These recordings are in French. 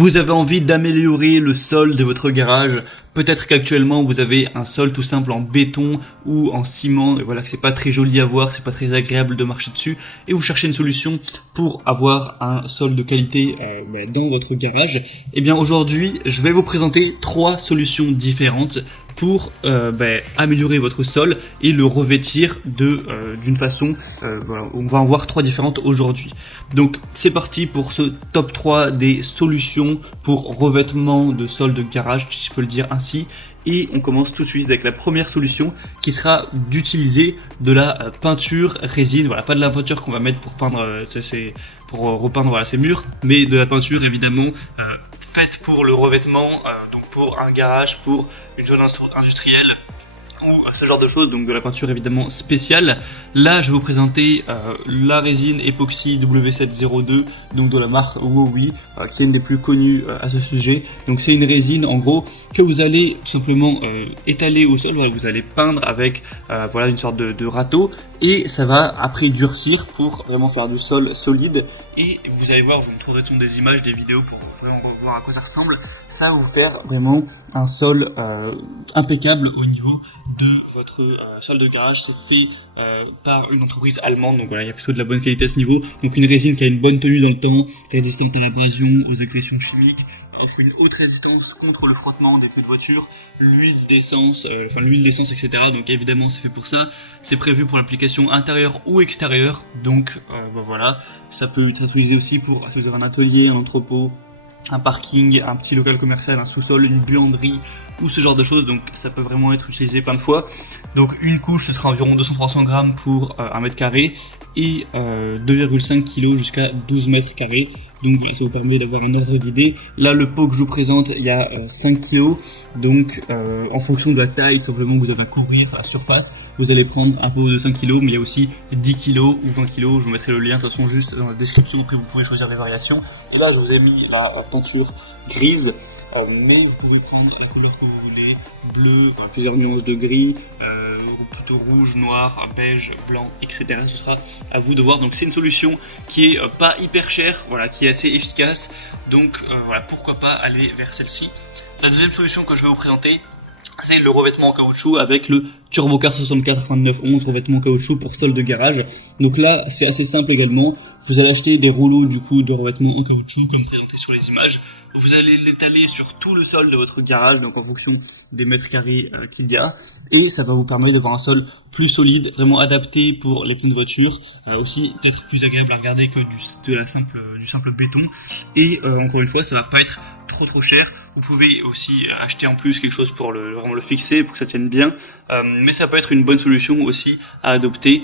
Vous avez envie d'améliorer le sol de votre garage. Peut-être qu'actuellement vous avez un sol tout simple en béton ou en ciment, et voilà que c'est pas très joli à voir, c'est pas très agréable de marcher dessus, et vous cherchez une solution pour avoir un sol de qualité dans votre garage. Et bien aujourd'hui, je vais vous présenter 3 solutions différentes pour améliorer votre sol et le revêtir d'une façon. On va en voir 3 différentes aujourd'hui. Donc c'est parti pour ce top 3 des solutions pour revêtement de sol de garage, si je peux le dire ainsi. Et on commence tout de suite avec la première solution qui sera d'utiliser de la peinture résine. Voilà, pas de la peinture qu'on va mettre pour peindre, pour repeindre ces murs, mais de la peinture évidemment faite pour le revêtement, donc pour un garage, pour une zone industrielle ou ce genre de choses, donc de la peinture évidemment spéciale. Là je vais vous présenter la résine époxy W702, donc de la marque Wowi, qui est une des plus connues à ce sujet. Donc c'est une résine en gros que vous allez tout simplement étaler au sol. Voilà, vous allez peindre avec une sorte de râteau, et ça va après durcir pour vraiment faire du sol solide. Et vous allez voir, je vous montrerai des images, des vidéos pour vraiment voir à quoi ça ressemble. Ça va vous faire vraiment un sol impeccable au niveau de votre sol de garage. C'est fait par une entreprise allemande, donc voilà, il y a plutôt de la bonne qualité à ce niveau. Donc une résine qui a une bonne tenue dans le temps, résistante à l'abrasion, aux agressions chimiques, offre une haute résistance contre le frottement des pneus de voiture, l'huile d'essence, etc. Donc évidemment c'est fait pour ça. C'est prévu pour l'application intérieure ou extérieure. Donc voilà, ça peut être utilisé aussi pour si vous avez un atelier, un entrepôt, un parking, un petit local commercial, un sous-sol, une buanderie ou ce genre de choses. Donc ça peut vraiment être utilisé plein de fois. Donc une couche, ce sera environ 200-300 grammes pour 1 mètre carré, et 2,5 kg jusqu'à 12 mètres carrés. Donc ça vous permet d'avoir une ordre d'idée. Là le pot que je vous présente, il y a 5 kg. Donc en fonction de la taille tout simplement que vous avez à couvrir à la surface, vous allez prendre un pot de 5 kg, mais il y a aussi 10 kg ou 20 kg. Je vous mettrai le lien de toute façon juste dans la description, après vous pouvez choisir les variations. Et là je vous ai mis la peinture grise, mais vous pouvez prendre la couleur que vous voulez, bleu, plusieurs nuances de gris, plutôt rouge, noir, beige, blanc, etc. Ce sera à vous de voir. Donc c'est une solution qui est pas hyper chère, voilà, qui est assez efficace. Donc voilà, pourquoi pas aller vers celle-ci. La deuxième solution que je vais vous présenter, c'est le revêtement en caoutchouc avec le Turbocar 64-2911, revêtement en caoutchouc pour sol de garage. Donc là, c'est assez simple également. Vous allez acheter des rouleaux de revêtement en caoutchouc comme présenté sur les images. Vous allez l'étaler sur tout le sol de votre garage, donc en fonction des mètres carrés qu'il y a, et ça va vous permettre d'avoir un sol plus solide, vraiment adapté pour les pneus de voiture, aussi peut-être plus agréable à regarder que du simple béton. Et encore une fois, ça va pas être trop cher. Vous pouvez aussi acheter en plus quelque chose pour vraiment le fixer, pour que ça tienne bien. Mais ça peut être une bonne solution aussi à adopter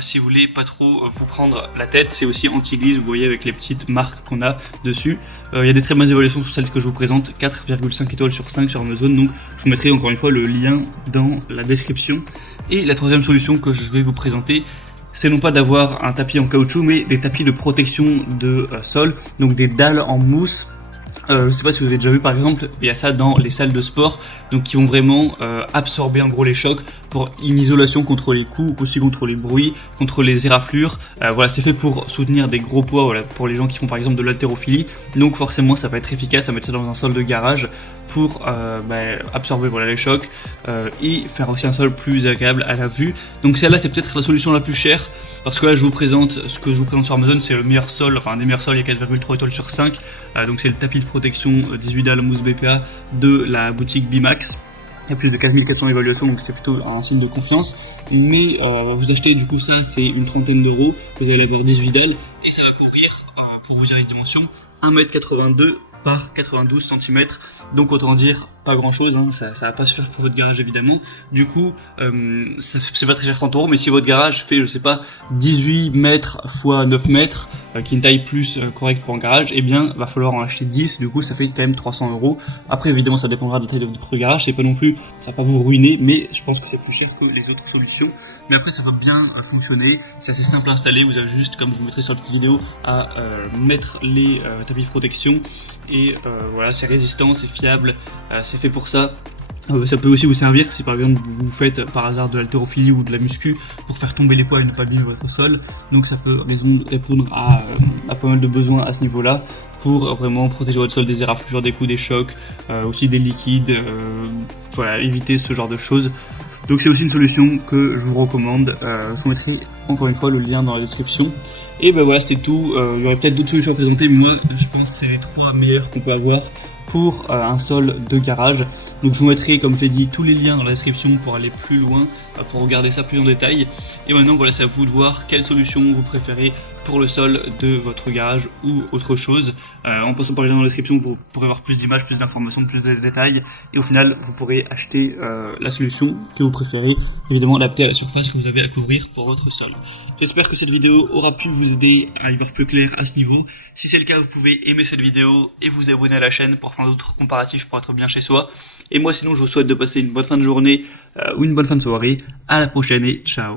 si vous voulez pas trop vous prendre la tête. C'est aussi anti-glisse, vous voyez, avec les petites marques qu'on a dessus. Il y a des très bonnes évaluations sur celle que je vous présente, 4,5 étoiles sur 5 sur Amazon. Donc je vous mettrai encore une fois le lien dans la description. Et la troisième solution que je vais vous présenter, c'est non pas d'avoir un tapis en caoutchouc, mais des tapis de protection de sol, donc des dalles en mousse. Je sais pas si vous avez déjà vu, par exemple, il y a ça dans les salles de sport, donc qui vont vraiment absorber en gros les chocs pour une isolation contre les coups, aussi contre les bruits, contre les éraflures. Voilà, c'est fait pour soutenir des gros poids, voilà, pour les gens qui font par exemple de l'haltérophilie. Donc forcément, ça va être efficace à mettre ça dans un sol de garage pour absorber les chocs et faire aussi un sol plus agréable à la vue. Donc celle-là, c'est peut-être la solution la plus chère, parce que là, ce que je vous présente sur Amazon, c'est le meilleur sol, enfin un des meilleurs sols, il y a 4,3 étoiles sur 5. Donc c'est le tapis de protection 18 dalles mousse BPA de la boutique Bimax. Il y a plus de 4400 évaluations, donc c'est plutôt un signe de confiance. Mais vous achetez du coup ça, c'est une trentaine d'euros. Vous allez avoir 18 dalles et ça va couvrir, pour vous dire les dimensions, 1m82 par 92 cm. Donc autant dire pas grand chose, hein, ça va pas se faire pour votre garage évidemment. Du coup, c'est pas très cher 30 euros, mais si votre garage fait, je sais pas, 18 mètres x 9 mètres, qui est une taille plus correcte pour un garage, eh bien, va falloir en acheter 10, du coup, ça fait quand même 300 euros. Après, évidemment, ça dépendra de la taille de votre garage, c'est pas non plus, ça va pas vous ruiner, mais je pense que c'est plus cher que les autres solutions. Mais après, ça va bien fonctionner, c'est assez simple à installer, vous avez juste, comme je vous mettrai sur la petite vidéo, à mettre les tapis de protection, et voilà, c'est résistant, c'est fiable, c'est fait pour ça. Ça peut aussi vous servir si par exemple vous faites par hasard de l'haltérophilie ou de la muscu pour faire tomber les poids et ne pas abîmer votre sol. Donc ça peut répondre à pas mal de besoins à ce niveau-là. pour vraiment protéger votre sol des éraflures, des coups, des chocs, aussi des liquides, voilà, éviter ce genre de choses. Donc c'est aussi une solution que je vous recommande. Je vous mettrai encore une fois le lien dans la description. Et ben voilà, c'est tout. Il y aurait peut-être d'autres solutions à présenter, mais moi je pense que c'est les 3 meilleures qu'on peut avoir pour un sol de garage. Donc je vous mettrai, comme je l'ai dit, tous les liens dans la description pour aller plus loin, pour regarder ça plus en détail. Et maintenant voilà, c'est à vous de voir quelle solution vous préférez pour le sol de votre garage ou autre chose. En passant par les liens dans la description, vous pourrez voir plus d'images, plus d'informations, plus de détails, et au final vous pourrez acheter la solution que vous préférez, évidemment adaptée à la surface que vous avez à couvrir pour votre sol. J'espère que cette vidéo aura pu vous aider à y voir plus clair à ce niveau. Si c'est le cas, vous pouvez aimer cette vidéo et vous abonner à la chaîne pour plein d'autres comparatifs pour être bien chez soi. Et moi sinon je vous souhaite de passer une bonne fin de journée ou une bonne fin de soirée. À la prochaine et ciao.